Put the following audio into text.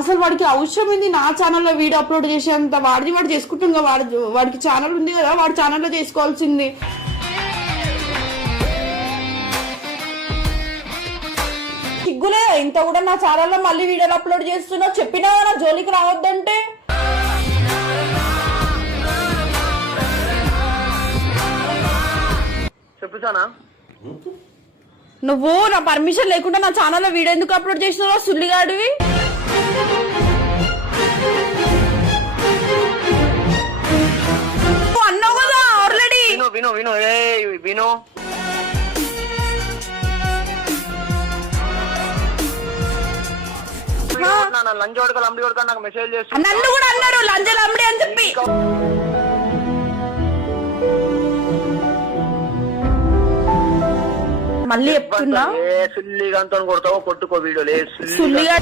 అసలు వాడికి అవసరం ఏంది నా ఛానల్లో వీడియో అప్లోడ్ చేసేంత? వాడిది వాడు చేసుకుంటుందా? వాడికి ఛానల్ ఉంది కదా, వాడి ఛానల్లో చేసుకోవాల్సింది. సిగ్గులే ఇంత కూడా నా ఛానల్లో మళ్ళీ వీడియోలు అప్లోడ్ చేస్తున్నా? చెప్పినా నా జోలికి రావద్దంటే. చెప్పుతానా? నువ్వు నా పర్మిషన్ లేకుండా నా ఛానల్లో వీడియో ఎందుకు అప్లోడ్ చేసినావు సుల్లిగాడివి? అన్నావు కదా ఆల్రెడీ. విను విను విను లంచ్ కొడక లంబడి కొడక నాకు మెసేజ్ చేసి నన్ను కూడా అన్నారు లంచ లంబడి అని చెప్పి. మళ్ళీ చెప్తున్నా సుల్లిగా కొడతావో కొట్టుకో వీడియోలే సుల్లిగా